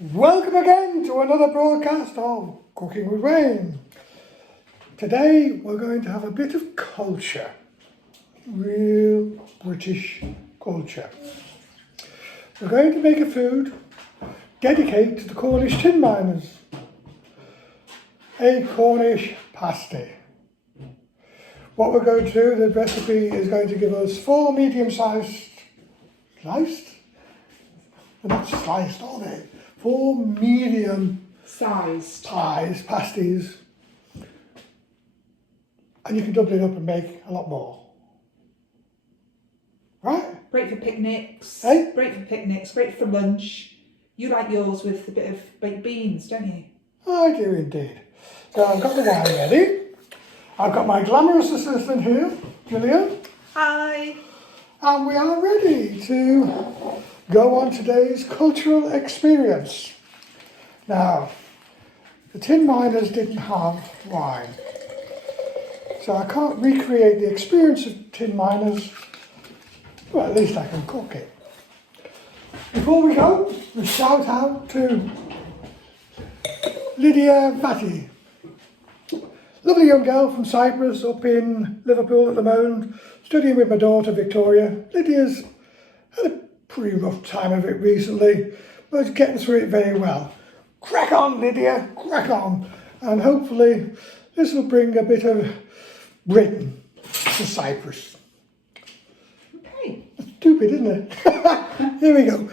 Welcome again to another broadcast of Cooking with Wayne. Today we're going to have a bit of culture, real British culture. We're going to make a food dedicated to the Cornish tin miners, a Cornish pasty. What we're going to do, the recipe is going to give us 4 medium-sized, sliced? They're not sliced, are they? 4 medium-sized pasties. And you can double it up and make a lot more. Right? Great for picnics. Hey? Great for picnics, great for lunch. You like yours with a bit of baked beans, don't you? I do indeed. So I've got the wine ready. I've got my glamorous assistant here, Gillian. Hi. And we are ready to go on today's cultural experience. Now, the tin miners didn't have wine. So I can't recreate the experience of tin miners. Well, at least I can cook it. Before we go, a shout out to Lydia Vatti. Lovely young girl from Cyprus up in Liverpool at the moment, studying with my daughter Victoria. Lydia's had a pretty rough time of it recently, but is getting through it very well. Crack on, Lydia, crack on. And hopefully this will bring a bit of Britain to Cyprus. Okay. Stupid, isn't it? Here we go.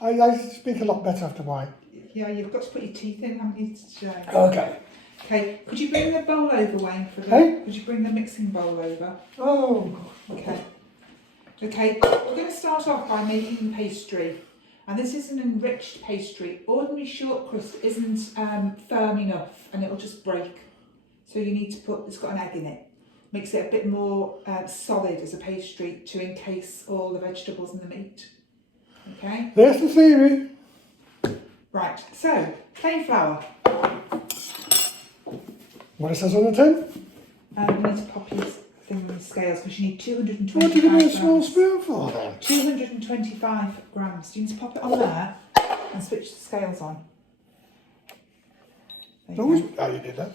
I speak a lot better after wine. Yeah, you've got to put your teeth in, haven't you, today? Okay. Okay, could you bring the bowl over, Wayne, for the... Hey? Could you bring the mixing bowl over? Oh. Okay. Okay, we're going to start off by making pastry. And this is an enriched pastry. Ordinary short crust isn't firm enough and it'll just break. So you need to put, it's got an egg in it. Makes it a bit more solid as a pastry to encase all the vegetables and the meat. Okay? There's the theory. Right, so, plain flour. What it says on the tin? You need to pop your thing on the scales because you need 225 What do you give me a grams. small spoon for then? 225 grams. You need to pop it on there and switch the scales on. There you Always, go. oh, you did that.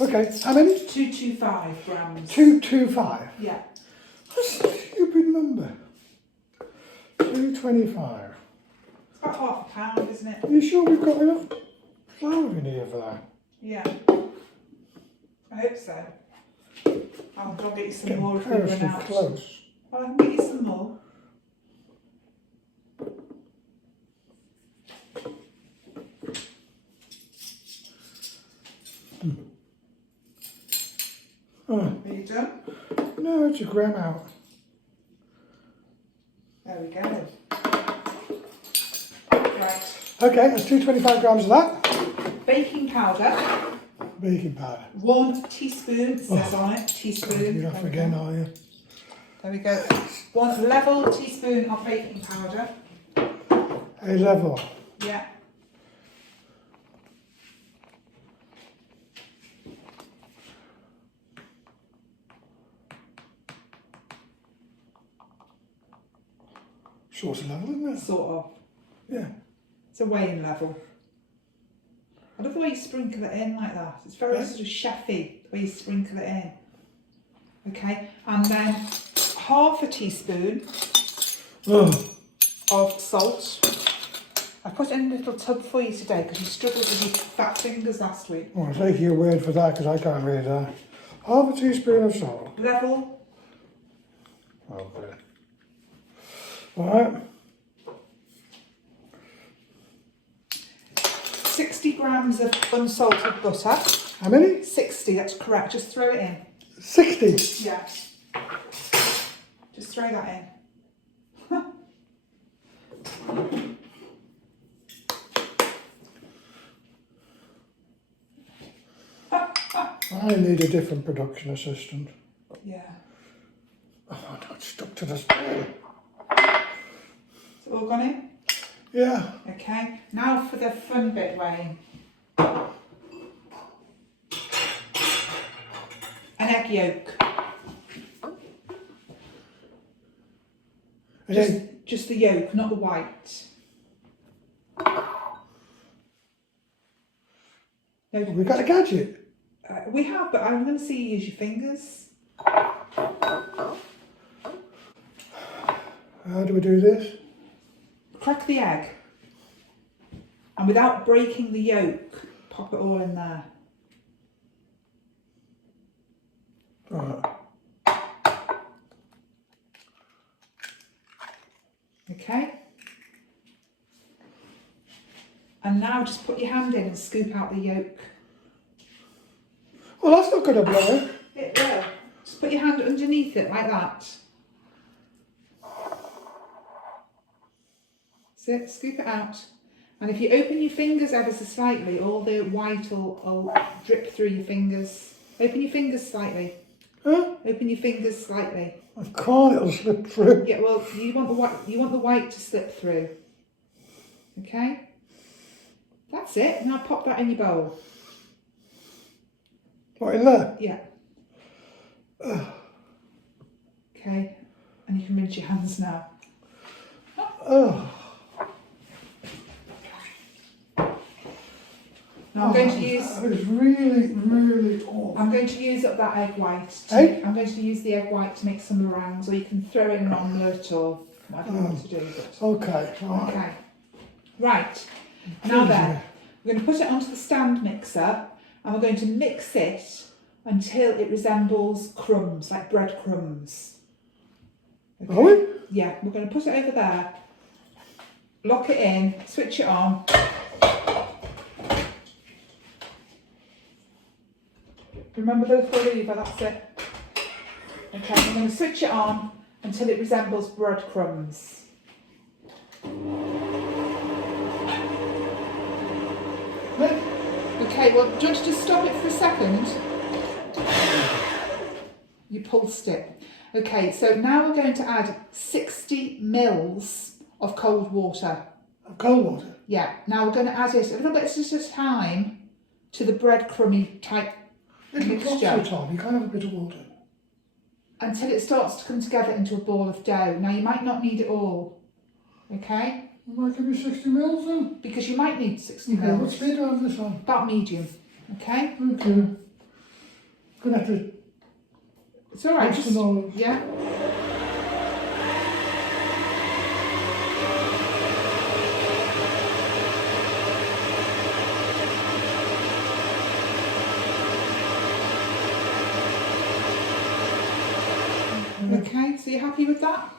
Okay, how many? 225 grams. 225. Yeah. That's a stupid number. 225. It's about half a pound, isn't it? Are you sure we've got enough flour in here for that? Yeah. I hope so. I'll get you some more if we run Comparison out. close. Well, I can get you some more. Oh, Are you done? no, it's a gram out. There we go. Right. Okay, that's 225 grams of that. Baking powder. Baking powder. 1 teaspoon, it says on it. Teaspoon. You're off again, are you? There we go. 1 level teaspoon of baking powder. A level. Yeah. Sort of level, isn't it? Sort of. Yeah. It's a weighing level. I love the way you sprinkle it in like that. It's very sort of chefy, the way you sprinkle it in. Okay, and then half a teaspoon of salt. I put it in a little tub for you today because you struggled with your fat fingers last week. Well, I'll take your word for that because I can't read that. Half a teaspoon of salt. Level. Okay. Alright. 60 grams of unsalted butter. How many? 60, that's correct. Just throw it in. 60. Yeah. Just throw that in. I need a different production assistant. Yeah. Oh, no, it's stuck to the spoon. Is it all gone in? Yeah. Okay. Now for the fun bit, Wayne. An egg yolk. Just the yolk, not the white. No, We've got a gadget. we have, but I'm going to see you use your fingers. How do we do this? Crack the egg. And without breaking the yolk, pop it all in there. Right. Okay. And now just put your hand in and scoop out the yolk. Well, that's not going to blow. It will. Just put your hand underneath it like that. That's it, scoop it out. And if you open your fingers ever so slightly, all the white will drip through your fingers. Open your fingers slightly. Huh? Open your fingers slightly. I can't, it'll slip through. Yeah, well, you want the white to slip through. Okay? That's it. Now pop that in your bowl. What, in there? Yeah. Okay. And you can rinse your hands now. Oh. Now I'm going to use. That was really, really awful. I'm going to use up that egg white. I'm going to use the egg white to make some meringues, or you can throw in an omelette or whatever you want to do. But... Okay. Right. Okay. Right. Now then, we're going to put it onto the stand mixer, and we're going to mix it until it resembles crumbs, like bread crumbs. Okay? Are we? Yeah, we're going to put it over there, lock it in, switch it on. Remember the little lever, that's it. Okay, we're going to switch it on until it resembles breadcrumbs. Okay, well, do you want to just stop it for a second? You pulsed it. Okay, so now we're going to add 60 mils of cold water. Of cold water? Yeah, now we're going to add it a little bit at a time to the breadcrumby type mixture. Tom, you can't have a bit of water. Until it starts to come together into a ball of dough. Now you might not need it all, okay? You might give me 60 mils then? Because you might need 60 Okay, mils. what speed do I have this on? About medium, okay? Okay. Gonna have to... It's alright, Just just... an Yeah. Okay, so you're happy with that?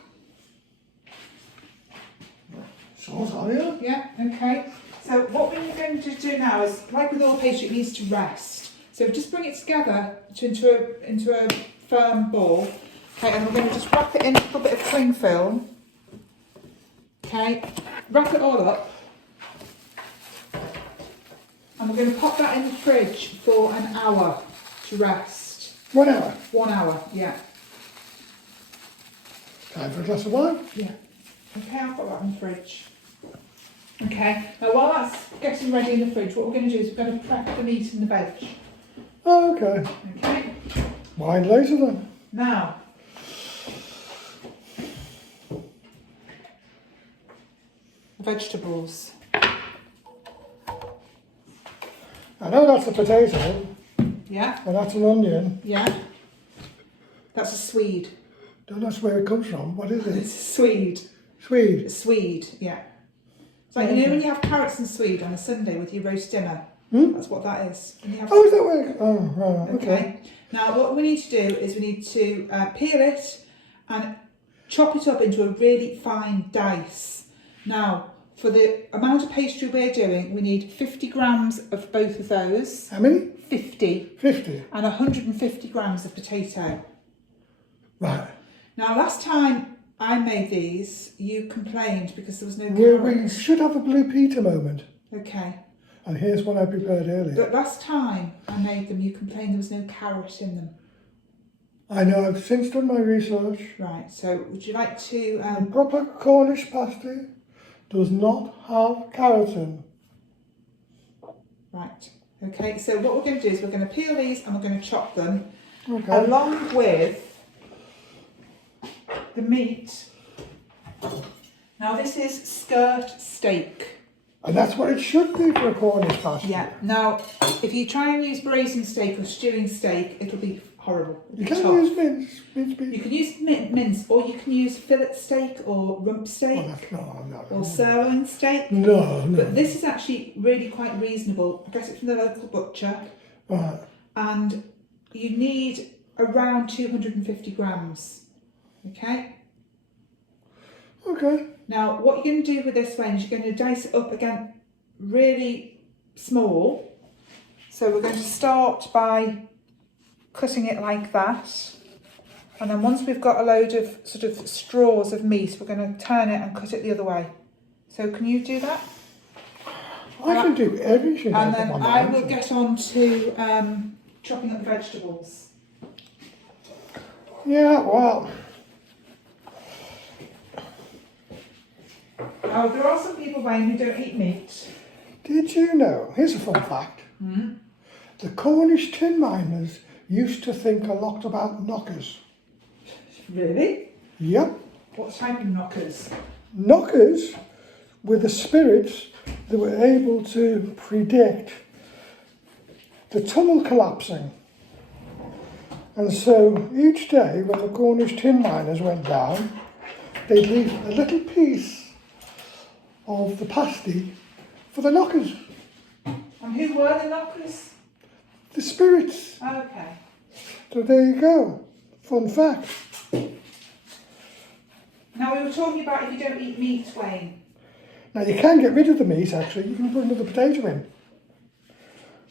Sauce, are you? Yeah, okay. So what we're going to do now is, like with all pastry, it needs to rest. So just bring it together into a firm ball. Okay, and we're going to just wrap it in a little bit of cling film. Okay, wrap it all up. And we're going to pop that in the fridge for an hour to rest. 1 hour. 1 hour, yeah. Time for a glass of wine? Yeah. Okay, I'll put that in the fridge. Okay, now while that's getting ready in the fridge, what we're going to do is we're going to prep the meat and the veg. Oh, okay. Okay. Wine later then. Now, vegetables. I know that's a potato, Yeah, and that's an onion. yeah. That's a Swede. Don't know where it comes from. What is it? It's a Swede. Swede. A Swede, yeah. It's like, you know when you have carrots and Swede on a Sunday with your roast dinner? Hmm? That's what that is. When you have Oh, is that where? Oh, right. Okay. Now, what we need to do is we need to peel it and chop it up into a really fine dice. Now, for the amount of pastry we're doing, we need 50 grams of both of those. How many? 50. 50. And 150 grams of potato. Right. Now, last time I made these, you complained because there was no We carrots. should have a Blue Peter moment. Okay. And here's one I prepared earlier. But last time I made them, you complained there was no carrot in them. I know, I've since done my research. Right, so would you like to... A proper Cornish pasty does not have carrot in. Right, okay, so what we're going to do is we're going to peel these and we're going to chop them Okay. along with the meat. Now this is skirt steak, And that's what it should be for a Cornish pasty. Yeah. Now, if you try and use braising steak or stewing steak, it'll be horrible. You can't use mince beef. You can use mince, or you can use fillet steak or rump steak. Oh, that's no. Or sirloin steak. No. But this is actually really quite reasonable. I get it from the local butcher. Right. And you need around 250 grams. Okay? Okay. Now, what you're going to do with this one is you're going to dice it up again really small. So we're going to start by cutting it like that. And then once we've got a load of sort of straws of meat, we're going to turn it and cut it the other way. So can you do that? I can do everything. And then I will get on to chopping up the vegetables. Yeah, well. Now, there are some people, Wayne, who don't eat meat. Did you know? Here's a fun fact. Mm. The Cornish tin miners used to think a lot about knockers. Really? Yep. What type of knockers? Knockers were the spirits that were able to predict the tunnel collapsing. And so each day when the Cornish tin miners went down, they'd leave a little piece of the pasty for the knockers. And who were the knockers? The spirits. Okay. So there you go. Fun fact. Now, we were talking about if you don't eat meat, Wayne. Now you can get rid of the meat actually. You can put another potato in.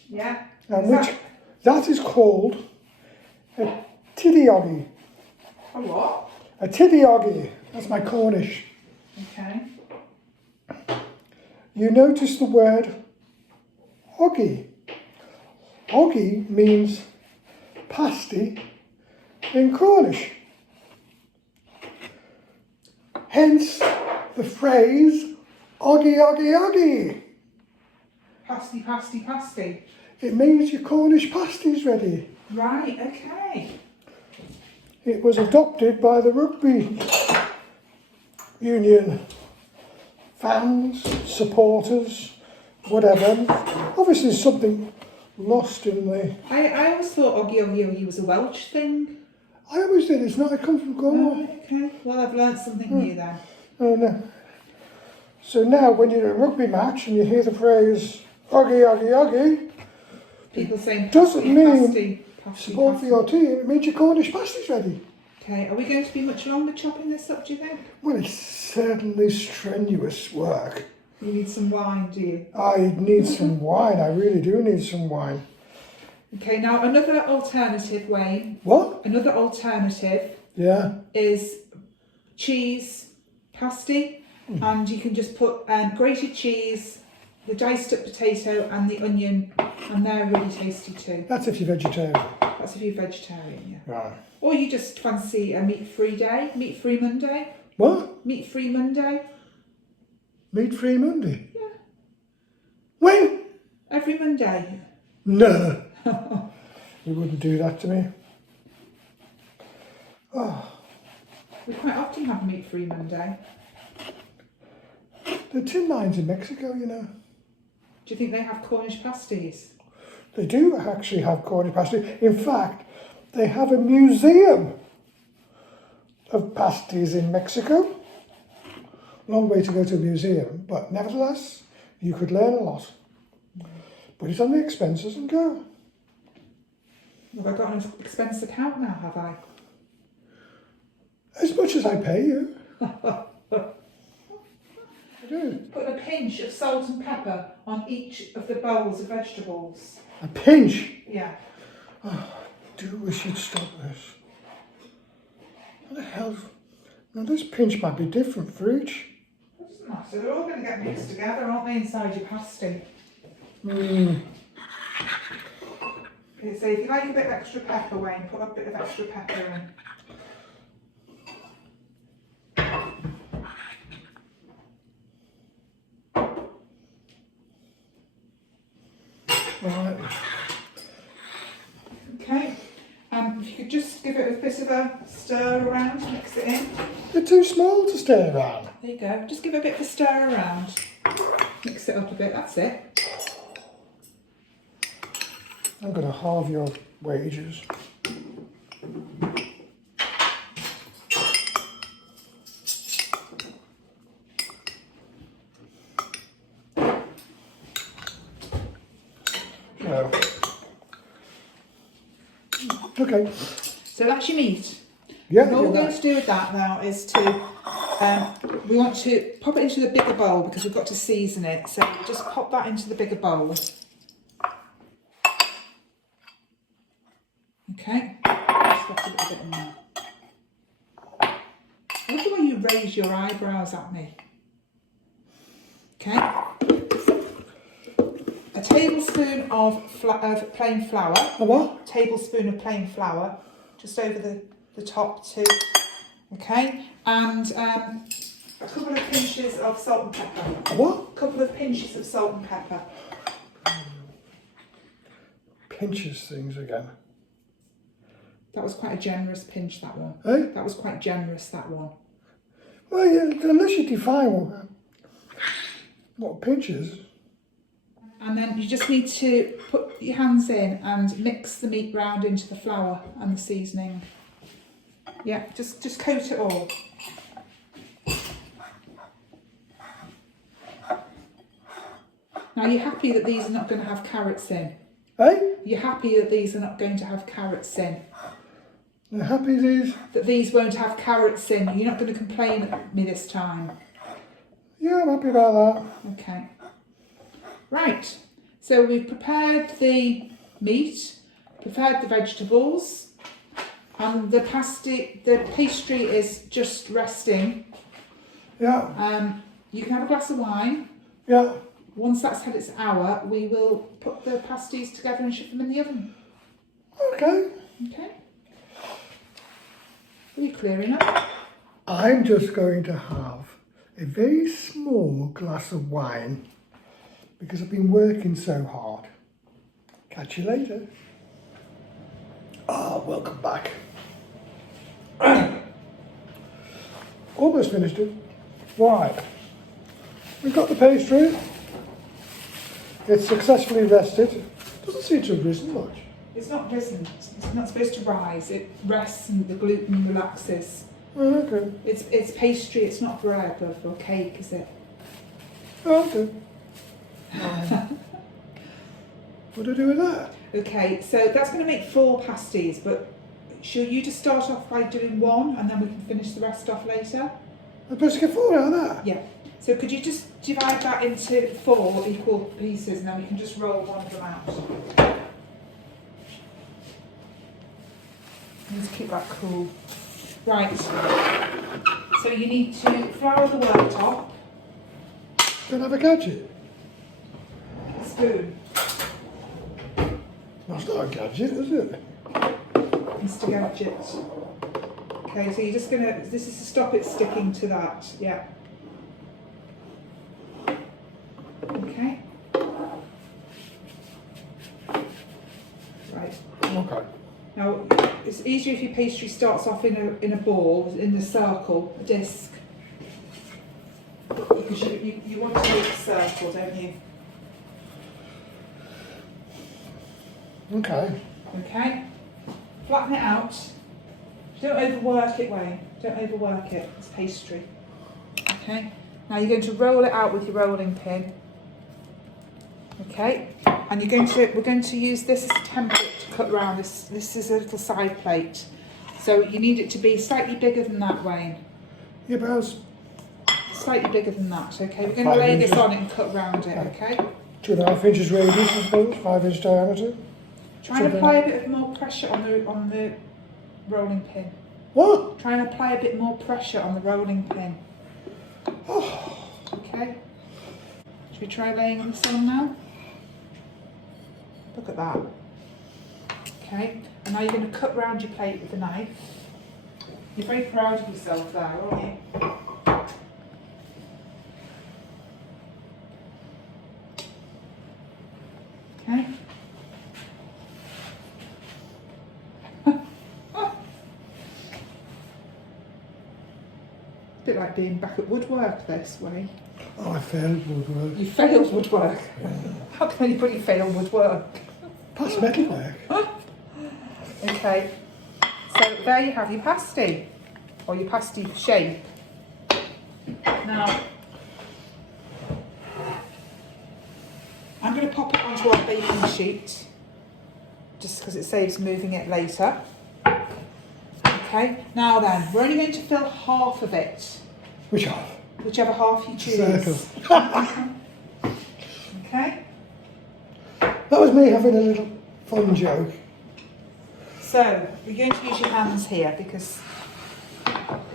Yeah. And that is called a tidiogi. A what? A tidiogi. That's my Cornish. Okay. You notice the word oggy. Oggy means pasty in Cornish. Hence the phrase oggy, oggy, oggy. Pasty, pasty, pasty. It means your Cornish pasty's ready. Right, okay. It was adopted by the rugby union fans, supporters, whatever. Obviously something lost in the... I always thought oggy, oggy, oggy was a Welsh thing. I always did, it's not, it comes from Cornwall. Oh, okay. Well, I've learnt something new then. Oh no. So now when you're at a rugby match and you hear the phrase oggy, oggy, oggy, People saying doesn't pasty, mean pasty, pasty, support for pasty. your team, it means your Cornish pasty's ready. Okay, are we going to be much longer chopping this up, do you think? Well, it's certainly strenuous work. You need some wine, do you? I need some wine, I really do need some wine. Okay, now another alternative, Wayne, What? another alternative Yeah. is cheese pasty, and you can just put grated cheese, the diced up potato and the onion, and they're really tasty too. That's if you're vegetarian. That's if you're vegetarian, yeah. Right. Or you just fancy a meat-free day, meat-free Monday. What? Meat-free Monday. Meat-free Monday? Yeah. When? Every Monday. No. You wouldn't do that to me. Oh, We quite often have meat-free Monday. the tin mines in Mexico, you know. Do you think they have Cornish pasties? They do actually have Cornish pasty. In fact, they have a museum of pasties in Mexico. Long way to go to a museum, but nevertheless, you could learn a lot. Put it on the expenses and go. Have I got an expense account now, have I? As much as I pay you. I do. Put a pinch of salt and pepper on each of the bowls of vegetables. A pinch. Yeah. I do wish you'd stop this. What the hell? Now this pinch might be different for each. It doesn't matter, they're all going to get mixed together, aren't they, inside your pasty? Okay, so if you like a bit of extra pepper, Wayne, put a bit of extra pepper in. Right. Okay, if you could just give it a bit of a stir around, mix it in. They're too small to stay around. There you go, just give it a bit of a stir around. Mix mix it up a bit. That's it. I'm going to halve your wages. No. Okay. So that's your meat. Yeah. And all we're going to do with that now is to, we want to pop it into the bigger bowl because we've got to season it. So just pop that into the bigger bowl. Okay. Just got a little bit in there. I love the way you raise your eyebrows at me. Okay. A tablespoon of plain flour. A what? Tablespoon of plain flour, just over the top too. Okay, and a couple of pinches of salt and pepper. A what? A couple of pinches of salt and pepper. Pinches things again. That was quite a generous pinch, that one. Eh? That was quite generous, that one. Well, yeah, unless you define what pinches. And then you just need to put your hands in and mix the meat round into the flour and the seasoning. Yeah, just coat it all. Now, you're happy that these are not going to have carrots in? Eh? You're happy that these are not going to have carrots in? You're happy these? That these won't have carrots in? You're not going to complain at me this time? Yeah, I'm happy about Okay. Right, so we've prepared the meat, prepared the vegetables, and the pastry is just resting. that. Yeah. You can have a glass of wine. Yeah. Once that's had its hour, we will put the pasties together and shove them in the oven. Okay. Okay. Are you clearing up? I'm just going to have a very small glass of wine because I've been working so hard. Catch you later. Ah, welcome back. Almost finished it. Right. We've got the pastry. It's successfully rested. Doesn't seem to have risen much. It's not risen. It's not supposed to rise. It rests and the gluten relaxes. Oh, okay. It's pastry. It's not bread or cake, is it? Oh, okay. What do I do with that? Okay, so that's going to make 4 pasties, but shall you just start off by doing 1 and then we can finish the rest off later? I'm supposed to get 4 out of that? Yeah. So could you just divide that into 4 equal pieces and then we can just roll one of them out? Just keep that cool. Right. So you need to flour the worktop. Don't have a gadget. Spoon. That's not a gadget, is it? Mr. Gadget. Okay, so you're just gonna, this is to stop it sticking to that, yeah. Okay. Right. Okay. Now, it's easier if your pastry starts off in a ball, in the circle, a disc. Because you want to make a circle, don't you? Okay. Okay. Flatten it out. Don't overwork it, Wayne. Don't overwork it. It's pastry. Okay. Now you're going to roll it out with your rolling pin. Okay. And we're going to use this as a template to cut round. This is a little side plate. So you need it to be slightly bigger than that, Wayne. Yeah, but I was Slightly bigger than that. Okay. We're going to 5 lay this inches. on it and cut round it. Okay. 2.5 inches radius, I suppose, 5-inch diameter. Try and apply a bit of more pressure on the rolling pin. What? Try and apply a bit more pressure on the rolling pin. Oh. Okay. Should we try laying this on now? Look at that. Okay. And now you're going to cut round your plate with a knife. You're very proud of yourself there, aren't you? Okay. bit like being back at woodwork this way. Oh, I failed woodwork. You failed woodwork. Yeah. How can anybody fail woodwork? That's metalwork. Okay, so there you have your pasty, or your pasty shape. Now, I'm going to pop it onto our baking sheet, just because it saves moving it later. Okay, now then, we're only going to fill half of it. Which half? Whichever half you choose. Circle. Okay, That was me having a little fun joke. so you're going to use your hands here because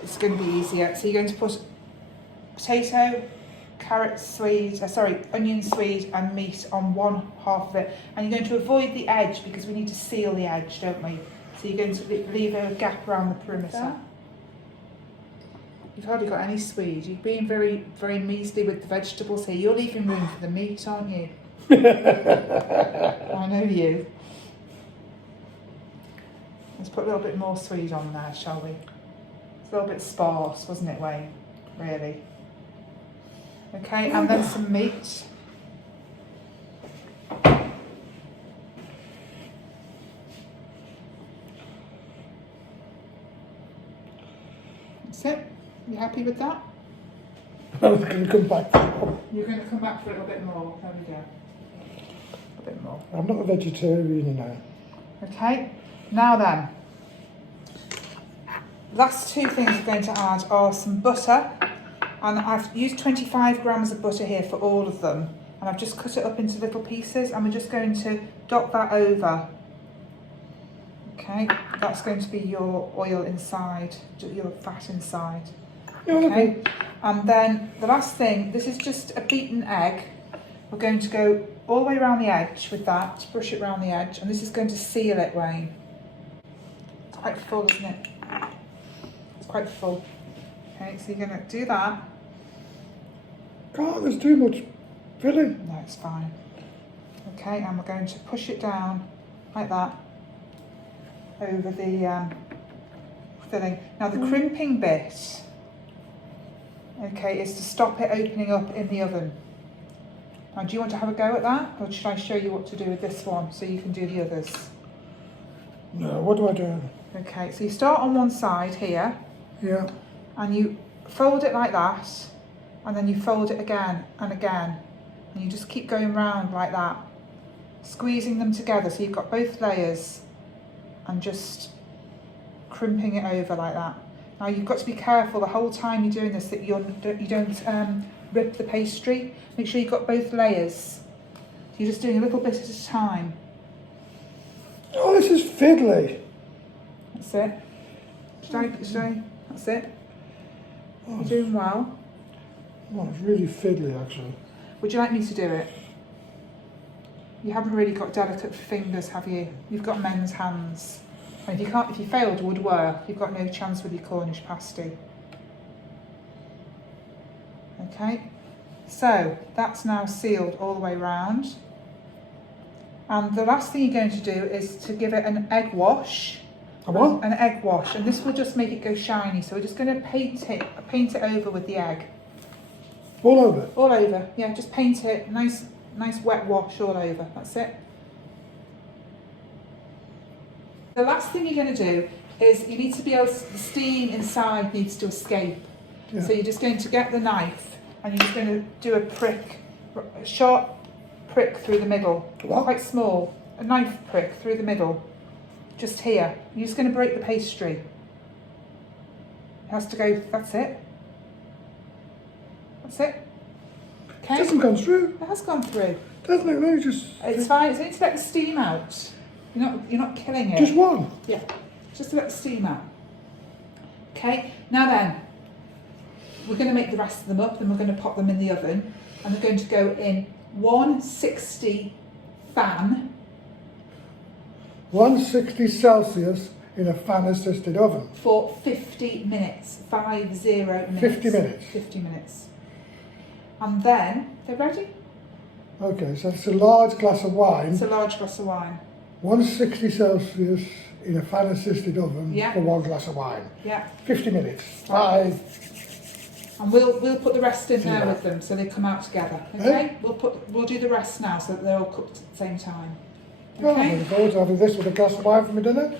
it's going to be easier. So you're going to put potato, carrot, onion, swede and meat on one half of it, and you're going to avoid the edge because we need to seal the edge, don't we? So you're going to leave a gap around the perimeter. You've hardly got any swede. You're being very, very measly with the vegetables here. You're leaving room for the meat, aren't you? I know you. Let's put a little bit more swede on there, shall we? It's a little bit sparse, wasn't it, Wayne? Really? Okay, and then some meat. That's it. You happy with that? I was going to come back. You're going to come back for a little bit more. There we go. A bit more. I'm not a vegetarian, you know. Okay, now then. Last two things we're going to add are some butter. And I've used 25 grams of butter here for all of them. And I've just cut it up into little pieces and we're just going to dot that over. Okay, that's going to be your oil inside, your fat inside. Okay, and then the last thing, this is just a beaten egg. We're going to go all the way around the edge with that, brush it around the edge, and this is going to seal it, Wayne. It's quite full, isn't it? It's quite full. Okay, so you're going to do that. God, there's too much filling. No, it's fine. Okay, and we're going to push it down like that over the filling. Now the crimping bit, okay, is to stop it opening up in the oven. Now do you want to have a go at that, or should I show you what to do with this one so you can do the others? No, what do I do? Okay, so you start on one side here, Yeah. and you fold it like that, and then you fold it again and again, and you just keep going round like that, squeezing them together so you've got both layers, and just crimping it over like that. Now you've got to be careful the whole time you're doing this that you don't rip the pastry. Make sure you've got both layers. You're just doing a little bit at a time. Oh, this is fiddly. That's it. Should I? That's it. Oh, You're doing well. oh, it's really fiddly, actually. Would you like me to do it? You haven't really got delicate fingers, have you? You've got men's hands. And if you failed woodwork, you've got no chance with your Cornish pasty. Okay, so that's now sealed all the way round. And the last thing you're going to do is to give it an egg wash. A what? An egg wash, and this will just make it go shiny. So we're just going to paint it over with the egg. All over? All over, yeah, just paint it, nice wet wash all over, that's it. The last thing you're going to do is you need to be able to, the steam inside needs to escape. Yeah. So you're just going to get the knife and you're just going to do a sharp prick through the middle. What? Quite small, a knife prick through the middle, just here. You're just going to break the pastry. It has to go, that's it. That's it. Okay. It hasn't gone through. It has gone through. Doesn't it? Let me just... It's fine. It's only to let the steam out. You're not killing it. Just one? Yeah. Just to let the steam out. Okay. Now then, we're going to make the rest of them up, and we're going to pop them in the oven, and they're going to go in 160 fan. 160 Celsius in a fan-assisted oven. For 50 minutes. 50 minutes. 50 minutes? 50 minutes. And then, they're ready. Okay, so it's a large glass of wine. It's a large glass of wine. 160 Celsius in a fan-assisted oven Yeah. for one glass of wine. Yeah. 50 minutes. 5, And we'll put the rest in there with them so they come out together. Okay? We'll do the rest now so that they're all cooked at the same time. Oh, I'm Okay? looking forward to having this with a glass of wine for my dinner.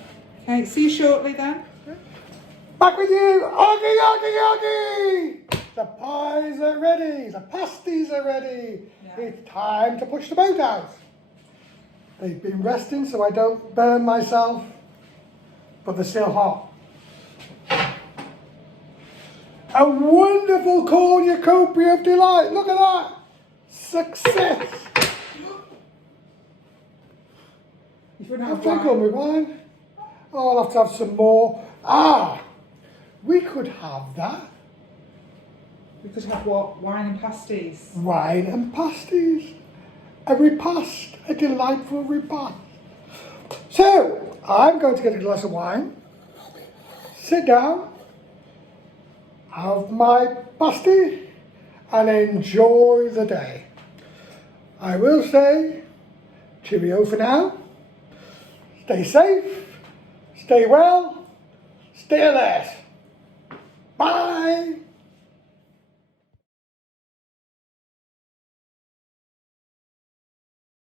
Okay, see you shortly then. Back with you! Oggy, oggy, oggy! The pies are ready, the pasties are ready. Yeah. It's time to push the boat out. They've been resting so I don't burn myself, but they're still hot. A wonderful cornucopia of delight. Look at that. Success. You've run out I've of drank all wine. my wine. Oh, I'll have to have some more. We could have that. We could have what? Wine and pasties. Wine and pasties. A repast. A delightful repast. So, I'm going to get a glass of wine. Sit down. Have my pasty. And enjoy the day. I will say, cheerio for now. Stay safe. Stay well. Stay alert. Bye.